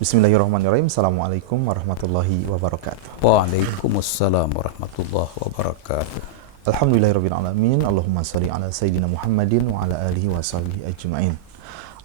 Bismillahirrahmanirrahim. Assalamualaikum warahmatullahi wabarakatuh. Waalaikumsalam warahmatullahi wabarakatuh. Alhamdulillahirabbil alamin. Allahumma shalli ala sayyidina Muhammadin wa ala alihi wa sahbihi ajmain.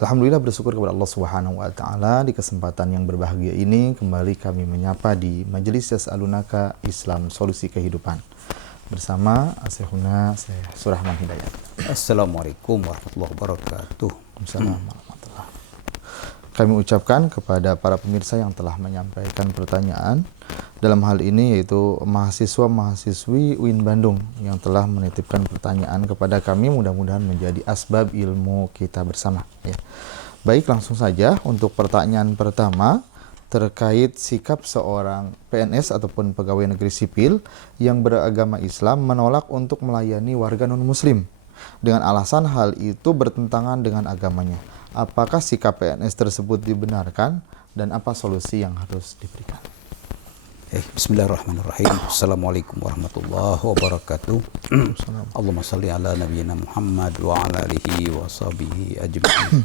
Alhamdulillah, bersyukur kepada Allah Subhanahu wa taala di kesempatan yang berbahagia ini kembali kami menyapa di Majelis Yas'alunaka Islam Solusi Kehidupan bersama Syekhuna Syekh Surahman Hidayat. Assalamualaikum warahmatullahi wabarakatuh. Assalamualaikum warahmatullahi. Kami ucapkan kepada para pemirsa yang telah menyampaikan pertanyaan dalam hal ini, yaitu mahasiswa-mahasiswi UIN Bandung yang telah menitipkan pertanyaan kepada kami, mudah-mudahan menjadi asbab ilmu kita bersama ya. Baik, langsung saja untuk pertanyaan pertama terkait sikap seorang PNS ataupun pegawai negeri sipil yang beragama Islam menolak untuk melayani warga non-muslim dengan alasan hal itu bertentangan dengan agamanya. Apakah sikap PNS tersebut dibenarkan dan apa solusi yang harus diberikan? Bismillahirrahmanirrahim. Assalamualaikum warahmatullahi wabarakatuh. Allahumma salli ala nabiyyina Muhammad wa ala alihi wa sahbihi ajma'in.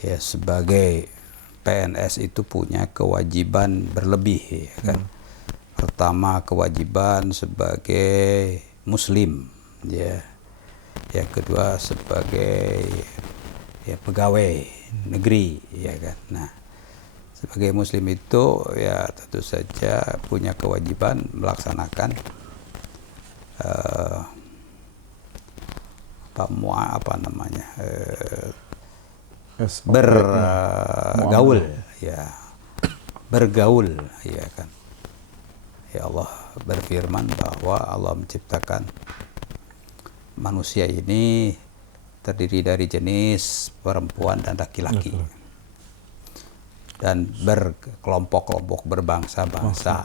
Ya, sebagai PNS itu punya kewajiban berlebih ya kan. Pertama, kewajiban sebagai muslim ya. Yang kedua sebagai pegawai negeri ya kan. Nah, sebagai muslim itu ya tentu saja punya kewajiban melaksanakan bergaul ya, bergaul ya kan. Ya, Allah berfirman bahwa Allah menciptakan manusia ini terdiri dari jenis perempuan dan laki-laki dan berkelompok-kelompok berbangsa-bangsa.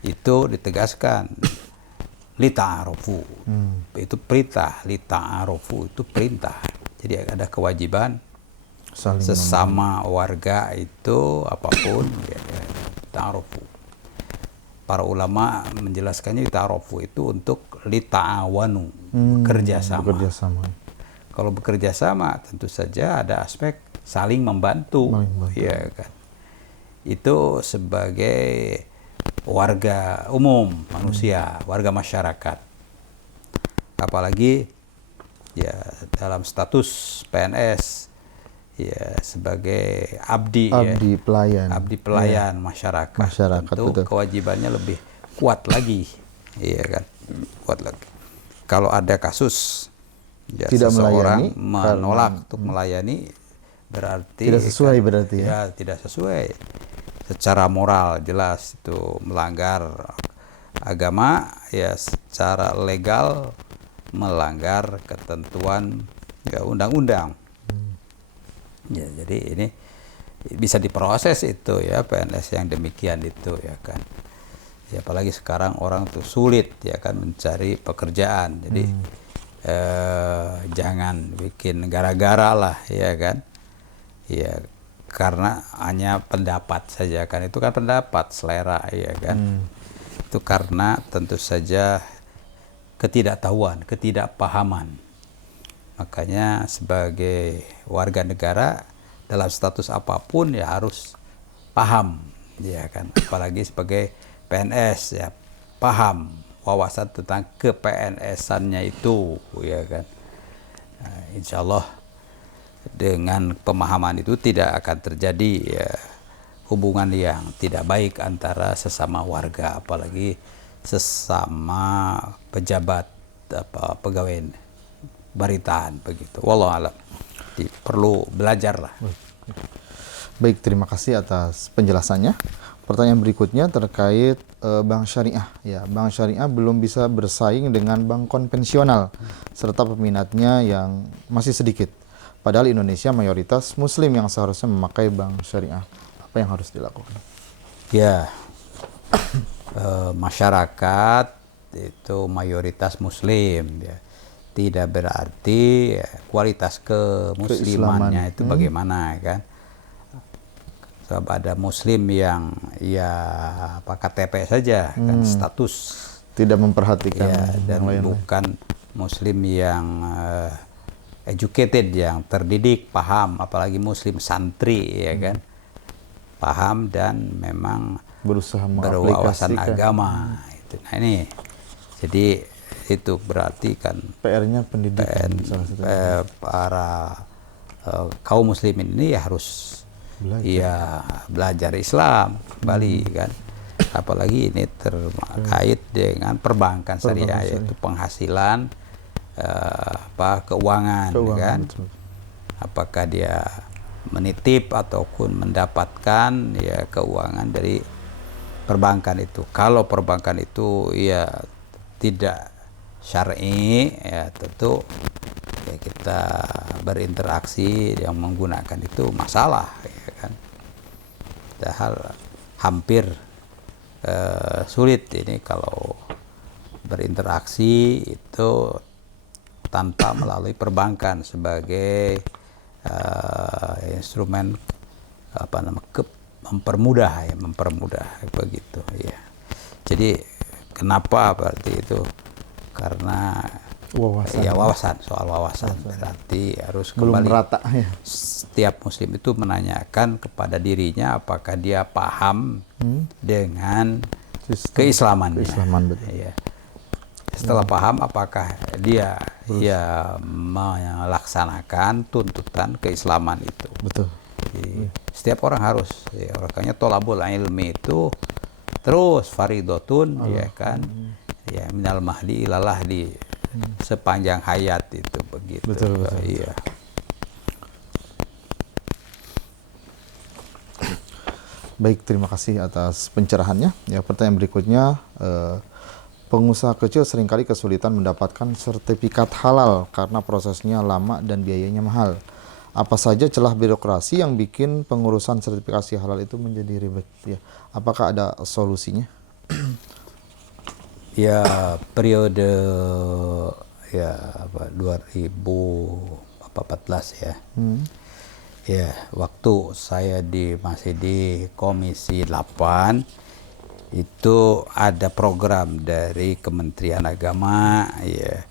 Itu ditegaskan lita'arufu. Itu perintah, lita'arufu itu perintah. Jadi ada kewajiban sesama warga itu apapun ya, ta'arufu. Para ulama menjelaskannya ta'arufu itu untuk lita'awanu, bekerja sama. Kalau bekerja sama tentu saja ada aspek saling membantu. Ya kan. Itu sebagai warga umum, manusia, warga masyarakat. Apalagi ya dalam status PNS ya sebagai abdi pelayan. Abdi pelayan masyarakat. Tentu betul. Kewajibannya lebih kuat lagi. Iya kan? Kuat lagi. Kalau ada kasus ya, tidak seseorang menolak untuk melayani, berarti tidak sesuai kan, berarti ya? Tidak sesuai secara moral, jelas itu melanggar agama ya, secara legal melanggar ketentuan ya, undang-undang. Ya, jadi ini bisa diproses itu ya, PNS yang demikian itu ya kan. Ya, apalagi sekarang orang tuh sulit ya kan mencari pekerjaan. Jadi jangan bikin gara-gara lah ya kan ya, karena hanya pendapat saja kan, itu kan pendapat selera ya kan. Itu karena tentu saja ketidaktahuan, ketidakpahaman. Makanya sebagai warga negara dalam status apapun ya harus paham ya kan, apalagi sebagai PNS ya paham wawasan tentang ke-PNS-annya itu ya kan. Nah, insya Allah dengan pemahaman itu tidak akan terjadi ya, hubungan yang tidak baik antara sesama warga, apalagi sesama pejabat pegawai baritaan begitu. Wallahu a'lam. Perlu belajar lah. Baik, terima kasih atas penjelasannya. Pertanyaan berikutnya terkait bank syariah. Ya, bank syariah belum bisa bersaing dengan bank konvensional serta peminatnya yang masih sedikit. Padahal Indonesia mayoritas muslim yang seharusnya memakai bank syariah. Apa yang harus dilakukan? Ya, masyarakat itu mayoritas muslim ya. Tidak berarti ya, kualitas kemuslimannya itu bagaimana kan. Sebab ada muslim yang ya KTP saja kan, status tidak memperhatikan ya, dan bukan muslim yang educated, yang terdidik, paham, apalagi muslim santri ya kan. paham dan memang Berusaha berwawasan mengaplikasikan. agama. Nah ini, jadi itu berarti kan PR-nya pendidikan salah satunya. para kaum muslimin ini ya harus belajar Islam kembali kan, apalagi ini terkait dengan perbankan syariah, yaitu penghasilan keuangan kan, betul. apakah dia menitip ataupun mendapatkan ya keuangan dari perbankan itu. Kalau perbankan itu ya tidak syar'i, ya tentu ya kita berinteraksi yang menggunakan itu masalah, ya kan. Padahal hampir sulit ini kalau berinteraksi itu tanpa melalui perbankan sebagai instrumen mempermudah begitu ya. Jadi kenapa berarti itu? Karena soal wawasan. Berarti harus belum kembali merata ya. setiap muslim itu menanyakan kepada dirinya apakah dia paham dengan keislamannya. Betul. Ya. Setelah paham, apakah dia melaksanakan tuntutan keislaman itu. Betul. Jadi, setiap orang harus, ya, makanya tolabul ilmi itu terus faridotun, ya kan, ya minal mahdi ilalah di sepanjang hayat itu begitu. Betul. Iya. Baik, terima kasih atas pencerahannya. Ya, pertanyaan berikutnya, pengusaha kecil seringkali kesulitan mendapatkan sertifikat halal karena prosesnya lama dan biayanya mahal. Apa saja celah birokrasi yang bikin pengurusan sertifikasi halal itu menjadi ribet? Ya, apakah ada solusinya? Ya, periode 2014 ya. Ya, waktu saya masih di Komisi 8 itu ada program dari Kementerian Agama ya,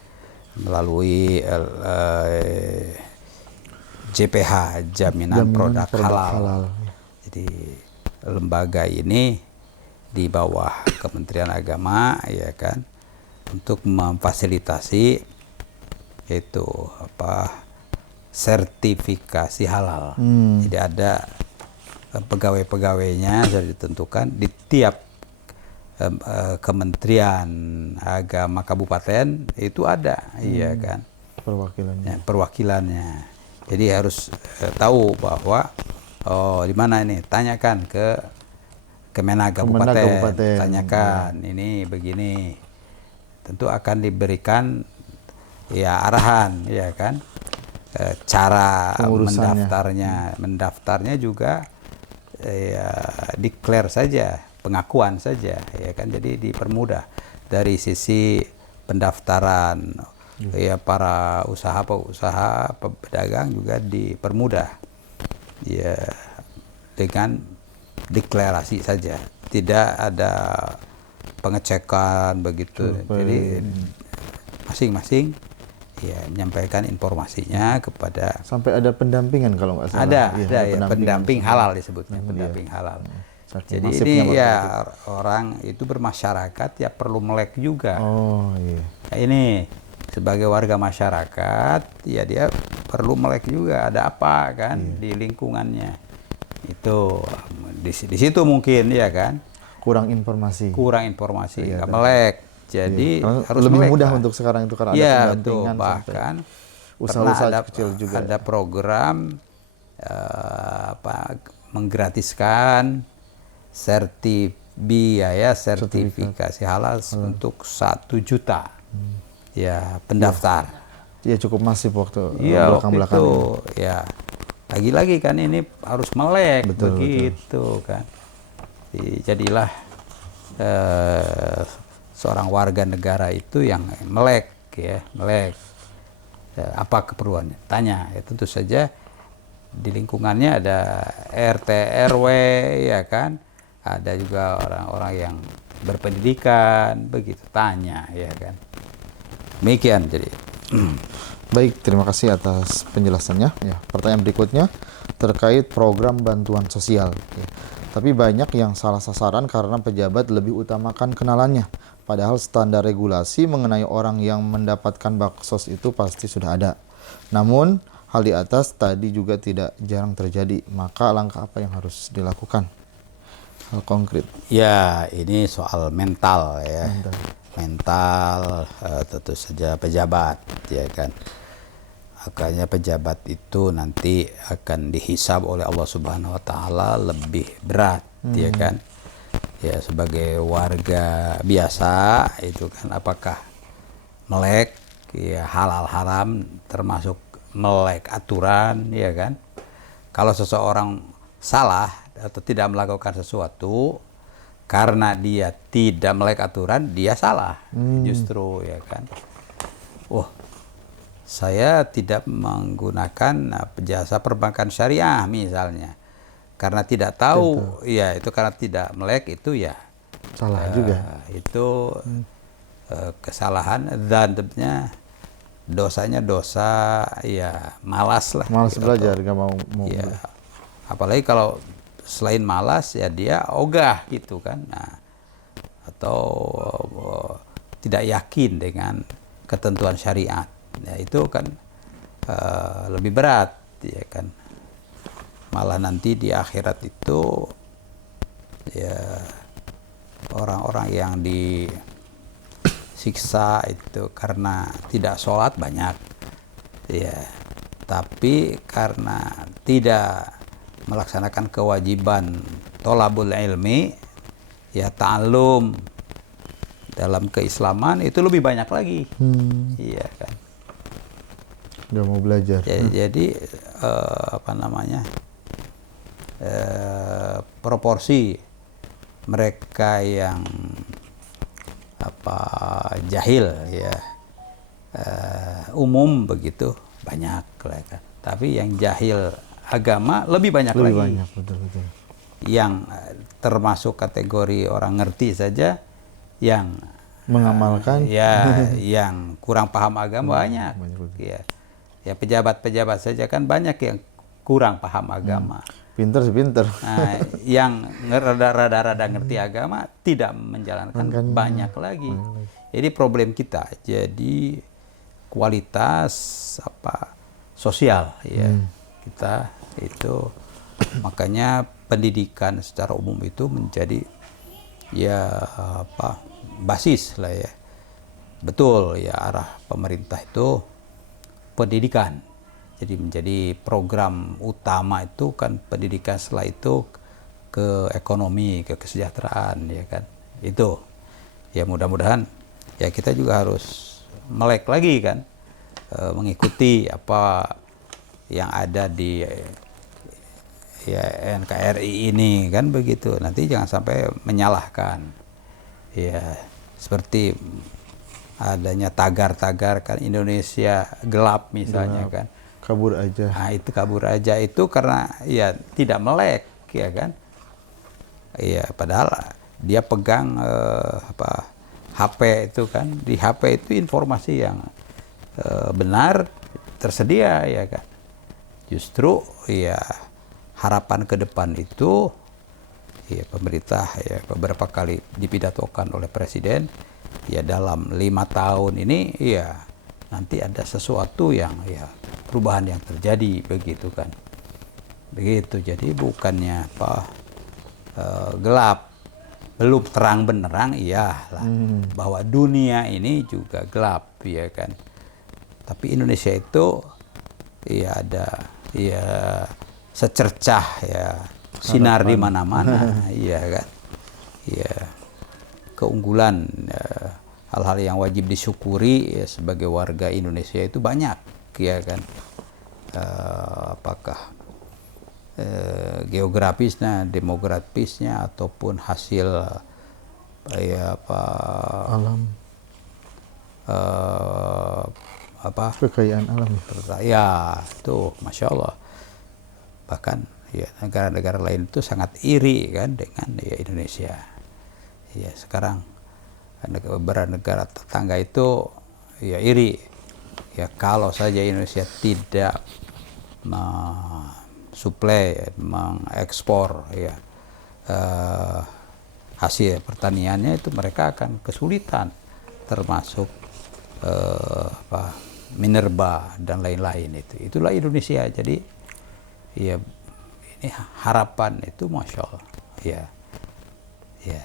melalui JPH, Jaminan Produk Halal. Jadi lembaga ini di bawah Kementerian Agama ya kan, untuk memfasilitasi itu sertifikasi halal. Jadi ada pegawai-pegawainya sudah ditentukan di tiap Kementerian Agama kabupaten itu ada, iya kan, perwakilannya. Jadi harus tahu bahwa di mana ini, tanyakan ke Kemenag kabupaten, tanyakan ini begini, tentu akan diberikan ya arahan, ya kan, cara mendaftarnya juga ya declare saja, pengakuan saja, ya kan. Jadi dipermudah dari sisi pendaftaran ya, para pengusaha pedagang juga dipermudah ya dengan deklarasi saja, tidak ada pengecekan begitu. Jadi masing-masing ya menyampaikan informasinya kepada, sampai ada pendampingan kalau nggak salah. Ada ya, pendamping halal disebutnya, pendamping halal. Jadi ini ya orang itu bermasyarakat ya perlu melek juga. Nah, ini sebagai warga masyarakat ya dia perlu melek juga ada apa kan di lingkungannya. Itu di situ mungkin ya kan kurang informasi nggak melek. Jadi harus lebih melek, mudah kan? untuk sekarang itu karena ada pendampingan, bahkan usaha kecil juga ada program menggratiskan sertifikasi halal untuk 1 juta ya pendaftar. Iya, cukup masif waktu belakang-belakang itu. Ya, lagi-lagi kan ini harus melek, begitu kan. Jadilah seorang warga negara itu yang melek. Apa keperluannya? Tanya. Ya, tentu saja di lingkungannya ada RT RW, ya kan. Ada juga orang-orang yang berpendidikan, begitu, tanya, ya kan. Demikian jadi. Baik, terima kasih atas penjelasannya. Ya, pertanyaan berikutnya terkait program bantuan sosial. Ya. Tapi banyak yang salah sasaran karena pejabat lebih utamakan kenalannya. Padahal standar regulasi mengenai orang yang mendapatkan baksos itu pasti sudah ada. Namun, hal di atas tadi juga tidak jarang terjadi. Maka langkah apa yang harus dilakukan? Hal konkret. Ya, ini soal mental ya. Mental tentu saja pejabat, ya kan. Makanya pejabat itu nanti akan dihisab oleh Allah Subhanahu wa taala lebih berat, ya kan? Ya, sebagai warga biasa itu kan apakah melek ya halal haram termasuk melek aturan, ya kan? Kalau seseorang salah atau tidak melakukan sesuatu karena dia tidak melek aturan, dia salah justru, ya kan? Wah, saya tidak menggunakan jasa perbankan syariah misalnya karena tidak tahu, ya itu karena tidak melek itu ya Salah juga. itu kesalahan dan tentunya dosanya dosa ya malas lah. Malas gitu. belajar, gak mau Ya, apalagi kalau selain malas ya dia ogah gitu kan, nah, atau tidak yakin dengan ketentuan syariat, ya itu kan lebih berat, ya kan. Malah nanti di akhirat itu ya orang-orang yang disiksa itu karena tidak sholat banyak, ya, tapi karena tidak melaksanakan kewajiban tolabul ilmi, ya ta'allum dalam keislaman itu lebih banyak lagi, iya kan. Gak mau belajar. Ya, jadi apa namanya proporsi mereka yang apa jahil ya umum begitu banyak lah kan. Tapi yang jahil agama lebih banyak Lebih lagi. banyak, betul-betul. Yang termasuk kategori orang ngerti saja, yang Mengamalkan. ya yang kurang paham agama banyak. betul. Ya. Ya pejabat-pejabat saja kan banyak yang kurang paham agama. Pinter sih pinter. Nah, yang rada-rada ngerti agama tidak menjalankan banyak lagi. Jadi problem kita jadi kualitas apa sosial ya. Kita itu makanya pendidikan secara umum itu menjadi ya apa basis lah ya. Betul ya, arah pemerintah itu pendidikan. Jadi menjadi program utama itu kan pendidikan, setelah itu ke ekonomi, ke kesejahteraan, ya kan. Itu ya mudah-mudahan ya kita juga harus melek lagi kan, mengikuti apa yang ada di ya NKRI ini kan begitu. Nanti jangan sampai menyalahkan ya, seperti adanya tagar-tagar kan Indonesia gelap misalnya kan. Kabur aja. Nah, itu kabur aja itu karena ya tidak melek, ya kan. Iya, padahal dia pegang apa HP itu kan. Di HP itu informasi yang benar tersedia, ya kan. Justru ya harapan ke depan itu ya pemerintah ya beberapa kali dipidatokan oleh presiden ya dalam 5 tahun ini ya nanti ada sesuatu yang ya perubahan yang terjadi begitu kan. Begitu. Jadi bukannya apa gelap, belum terang benderang, iyalah bahwa dunia ini juga gelap, ya kan. Tapi Indonesia itu ya ada ya secercah ya sinar di mana-mana, iya kan. Ya keunggulan hal-hal yang wajib disyukuri ya, sebagai warga Indonesia itu banyak, ya kan. Apakah geografisnya, demografisnya, ataupun hasil ya apa Alam. apa Kekayaan alam. ya tuh masya Allah. Bahkan ya negara-negara lain itu sangat iri kan dengan ya Indonesia. Ya sekarang beberapa negara tetangga itu ya iri. Ya kalau saja Indonesia tidak mensuplai, mengekspor ya hasil pertaniannya itu mereka akan kesulitan, termasuk minerba dan lain-lain itulah Indonesia. Jadi ya ini harapan itu masya Allah ya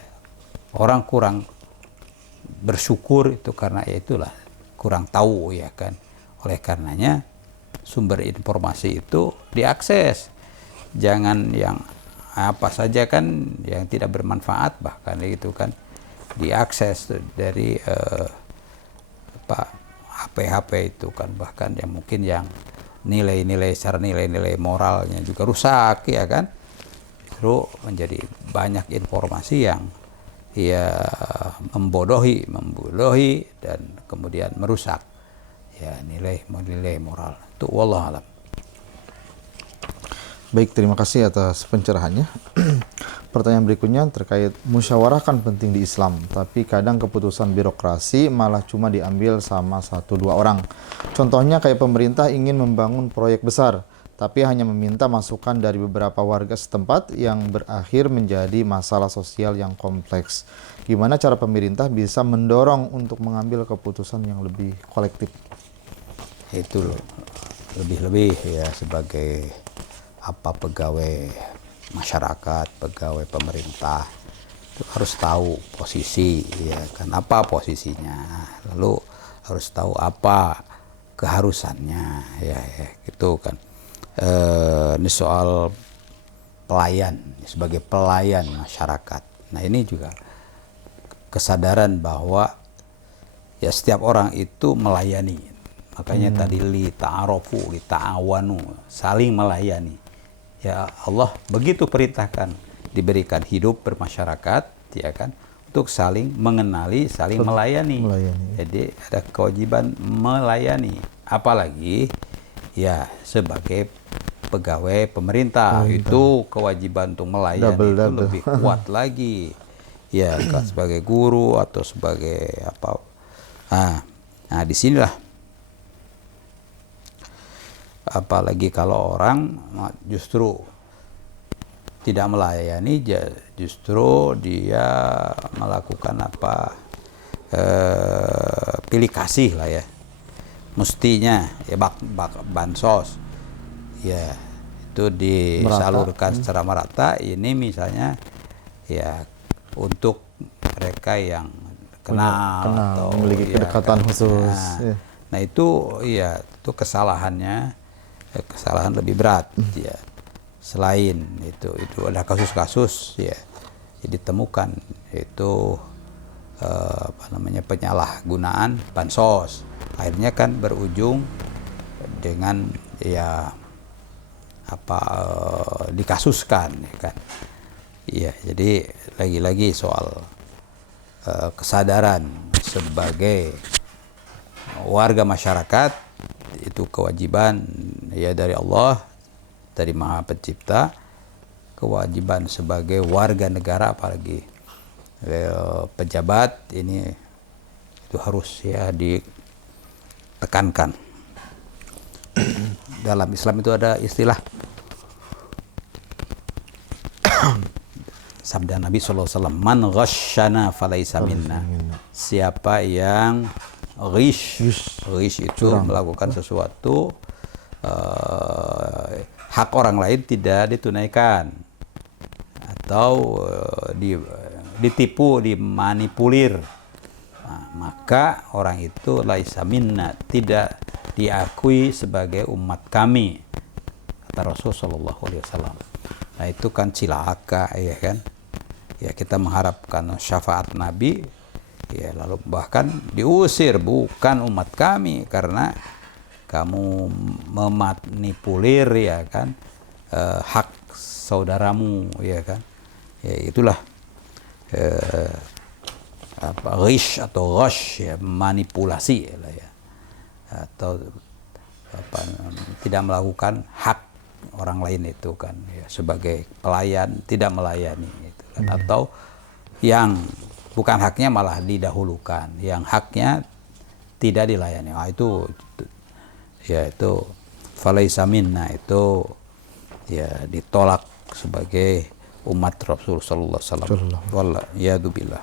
orang kurang bersyukur itu karena ya itulah kurang tahu ya kan. Oleh karenanya sumber informasi itu diakses, jangan yang apa saja kan yang tidak bermanfaat bahkan itu kan diakses dari HP-HP itu kan, bahkan yang mungkin yang nilai-nilai secara nilai-nilai moralnya juga rusak ya kan. Justru menjadi banyak informasi yang ya membodohi dan kemudian merusak ya nilai moral itu. Wallahu alam. Baik, terima kasih atas pencerahannya. Pertanyaan berikutnya terkait musyawarah kan penting di Islam, tapi kadang keputusan birokrasi malah cuma diambil sama 1-2 orang. Contohnya kayak pemerintah ingin membangun proyek besar, tapi hanya meminta masukan dari beberapa warga setempat yang berakhir menjadi masalah sosial yang kompleks. Gimana cara pemerintah bisa mendorong untuk mengambil keputusan yang lebih kolektif? Itu lebih-lebih ya sebagai pegawai masyarakat, pegawai pemerintah itu harus tahu posisi ya kan, apa posisinya, lalu harus tahu apa keharusannya ya gitu kan. Ini soal pelayan, sebagai pelayan masyarakat. Nah ini juga kesadaran bahwa ya setiap orang itu melayani. Makanya tadi li ta'arofu, li ta'awanu, saling melayani. Ya Allah begitu perintahkan, diberikan hidup bermasyarakat ya kan, untuk saling mengenali, saling melayani. Jadi ada kewajiban melayani, apalagi ya sebagai pegawai pemerintah itu kewajiban untuk melayani itu lebih kuat lagi ya kan, sebagai guru atau sebagai apa. Nah disinilah apalagi kalau orang justru tidak melayani, justru dia melakukan pilih kasih lah ya, mestinya ya bansos ya itu disalurkan secara merata. Ini misalnya ya untuk mereka yang kenal atau memiliki kedekatan khusus. Nah itu ya itu kesalahan lebih berat ya. Selain itu ada kasus-kasus ya ditemukan itu penyalahgunaan bansos, akhirnya kan berujung dengan ya dikasuskan ya kan. Iya, jadi lagi-lagi soal kesadaran sebagai warga masyarakat itu kewajiban ya dari Allah, dari Maha Pencipta. Kewajiban sebagai warga negara apalagi pejabat ini itu harus ya ditekankan. Dalam Islam itu ada istilah sabda Nabi SAW, man ghasyana falaysa minna. Siapa yang ghish itu melakukan sesuatu hak orang lain tidak ditunaikan atau ditipu, dimanipulir, maka orang itu laisa minna, tidak diakui sebagai umat kami, kata Rasulullah SAW. Nah itu kan cilaka ya kan. Ya kita mengharapkan syafaat Nabi ya, lalu bahkan diusir, bukan umat kami karena kamu memanipulir ya kan hak saudaramu ya kan. Ya itulah ghish atau ghash ya, manipulasi ya, atau tidak melakukan hak orang lain itu kan ya, sebagai pelayan tidak melayani itu kan. Atau yang bukan haknya malah didahulukan, yang haknya tidak dilayani. Itu ya itu falaisa minna, itu ya ditolak sebagai umat Rasul sallallahu alaihi wasallam. Wallah, ya billah.